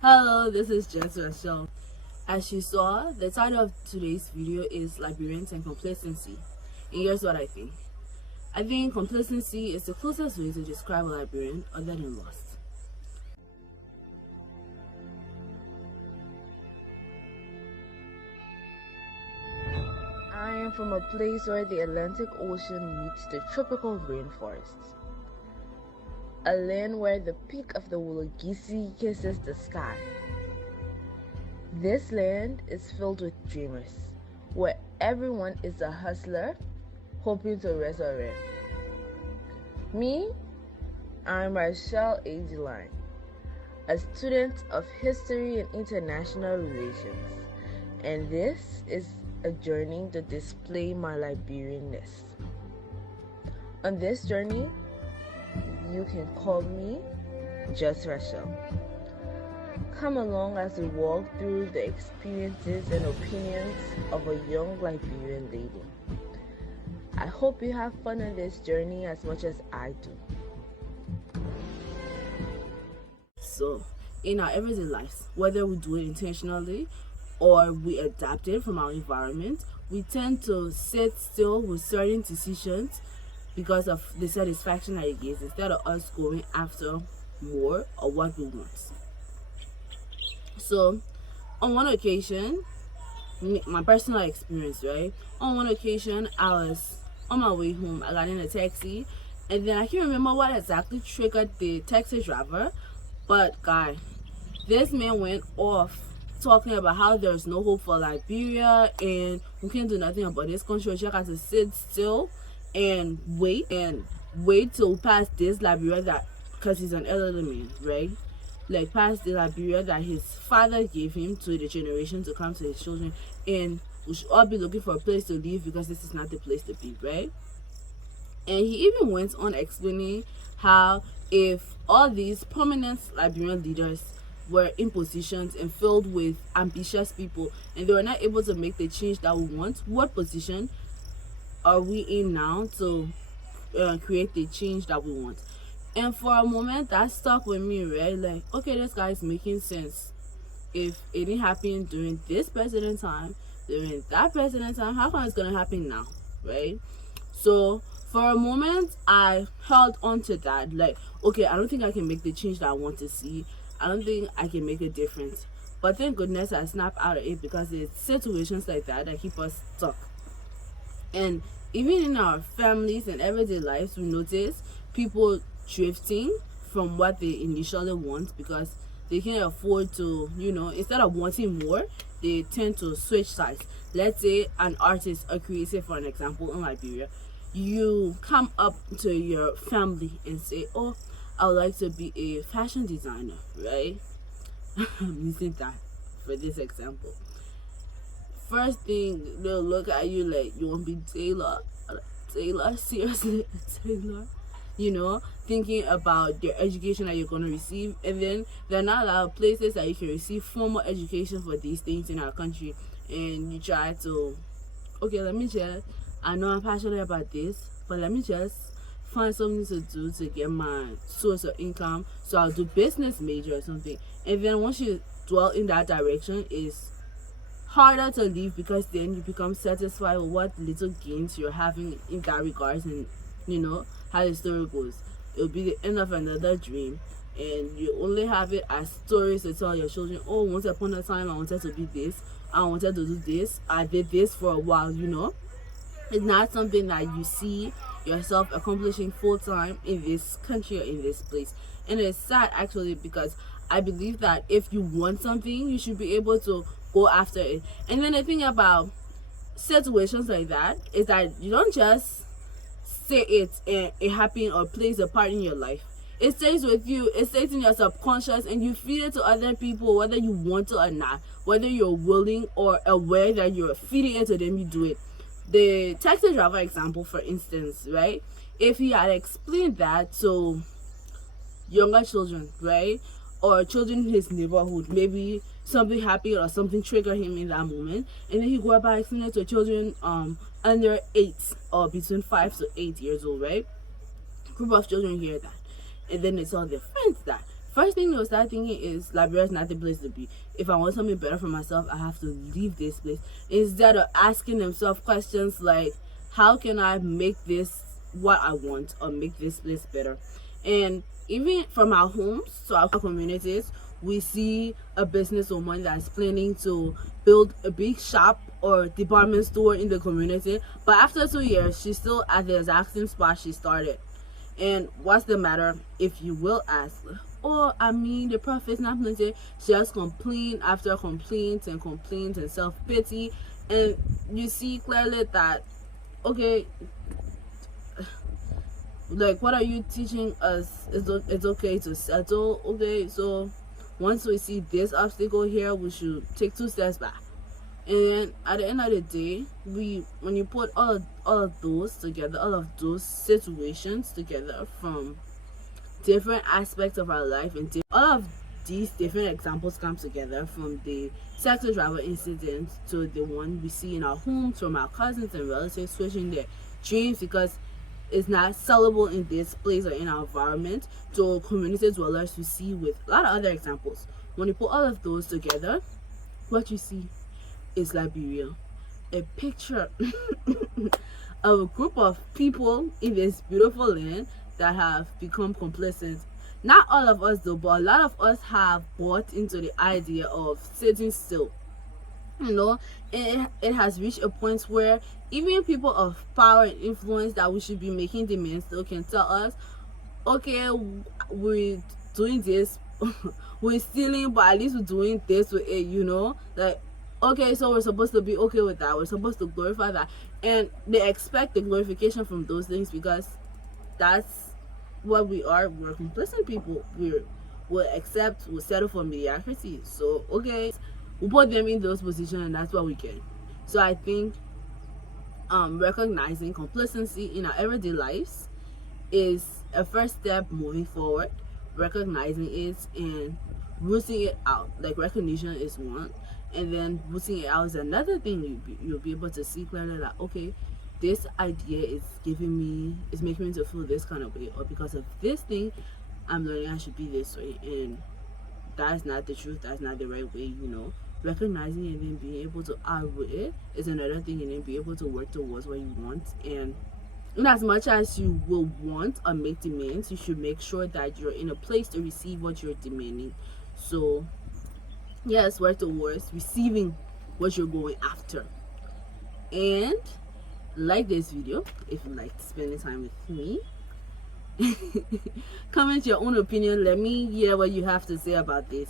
Hello, this is Jess Rachel. As you saw, the title of today's video is Liberians and Complacency. And here's what I think. I think complacency is the closest way to describe a Liberian other than lost. I am from a place where the Atlantic Ocean meets the tropical rainforests. A land where the peak of the Wologisi kisses the sky. This land is filled with dreamers, where everyone is a hustler, hoping to resurrect. Me, I'm Rachel Adeline, a student of History and International Relations, and this is a journey to display my Liberianness. On this journey, you can call me Just Rachel. Come along as we walk through the experiences and opinions of a young Liberian lady. I hope you have fun on this journey as much as I do. So, in our everyday lives, whether we do it intentionally or we adapt it from our environment, we tend to sit still with certain decisions because of the satisfaction that it gives, instead of us going after more or what we want. So, on one occasion, my personal experience, right? On one occasion, I was on my way home. I got in a taxi, and then I can't remember what exactly triggered the taxi driver, but guy, this man went off talking about how there's no hope for Liberia and we can't do nothing about this country. We just have to sit still and wait till past this Liberia that, because he's an elderly man, right? Like past the Liberia that his father gave him to the generation to come to his children, and we should all be looking for a place to live because this is not the place to be, right? And he even went on explaining how if all these prominent Liberian leaders were in positions and filled with ambitious people and they were not able to make the change that we want, what position are we in now to create the change that we want? And for a moment that stuck with me, right? Like, okay, this guy is making sense. If it didn't happen during this president time, during that president time, how come it's gonna happen now, right? So for a moment I held on to that, like, okay, I don't think I can make the change that I want to see. I don't think I can make a difference. But thank goodness I snapped out of it, because it's situations like that that keep us stuck. And even in our families and everyday lives, we notice people drifting from what they initially want because they can't afford to, instead of wanting more, they tend to switch sides. Let's say an artist, a creative, for an example, in Liberia, you come up to your family and say, oh, I would like to be a fashion designer, right? I'm using that for this example. First thing, they'll look at you like, you want to be Taylor? Taylor? Seriously? Taylor? Thinking about the education that you're going to receive. And then there are not a lot of places that you can receive formal education for these things in our country. And you try to, okay, I know I'm passionate about this, but let me just find something to do to get my source of income. So I'll do business major or something. And then once you dwell in that direction, it's harder to leave, because then you become satisfied with what little gains you're having in that regards, and how the story goes. It'll be the end of another dream, and you only have it as stories to tell your children. Oh, once upon a time I wanted to be this, I wanted to do this, I did this for a while. It's not something that you see yourself accomplishing full time in this country or in this place. And it's sad actually, because I believe that if you want something, you should be able to go after it. And then the thing about situations like that is that you don't just say it and it happens or plays a part in your life. It stays with you, it stays in your subconscious, and you feed it to other people, whether you want to or not, whether you're willing or aware that you're feeding it to them, you do it. The taxi driver example, for instance, right? If he had explained that to younger children, right, or children in his neighborhood, maybe something happened or something triggered him in that moment, and then he go about explaining it to children under 8 or between 5 to 8 years old, right? Group of children hear that, and then they tell their friends that first thing they'll start thinking is Liberia is not the place to be. If I want something better for myself, I have to leave this place. Instead of asking themselves questions like, how can I make this what I want or make this place better? And even from our homes to our communities, we see a businesswoman that's planning to build a big shop or department store in the community, but after 2 years, she's still at the exact same spot she started. And what's the matter, if you will ask? Oh, I mean, the profit's not plenty. She has complaint after complaint and complaint and self-pity. And you see clearly that, okay, like, what are you teaching us? It's okay to settle. Okay, so once we see this obstacle here, we should take 2 steps back. And at the end of the day, when you put all of those together, all of those situations together from different aspects of our life, and all of these different examples come together, from the sexual travel incident to the one we see in our homes from our cousins and relatives switching their dreams because it's not sellable in this place or in our environment, to community dwellers we see with a lot of other examples. When you put all of those together, what you see is Liberia, a picture of a group of people in this beautiful land that have become complacent. Not all of us though, but a lot of us have bought into the idea of sitting still. You know, it has reached a point where even people of power and influence that we should be making demands still can tell us, okay, we're doing this, we're stealing, but at least we're doing this with it, you know, like, okay, so we're supposed to be okay with that, we're supposed to glorify that, and they expect the glorification from those things because that's what we are. We're complacent people. We'll accept, we'll settle for mediocrity. So okay, we put them in those positions, and that's what we get. So I think recognizing complacency in our everyday lives is a first step moving forward. Recognizing it and rooting it out, like recognition is one, and then rooting it out is another thing. You'll be able to see clearly that, okay, this idea is making me to feel this kind of way, or because of this thing I'm learning I should be this way, and that's not the truth, that's not the right way, you know. Recognizing and then being able to outroot it is another thing, and then be able to work towards what you want. And in as much as you will want or make demands, you should make sure that you're in a place to receive what you're demanding. So yes, work towards receiving what you're going after. And like this video if you like spending time with me. Comment your own opinion, let me hear what you have to say about this.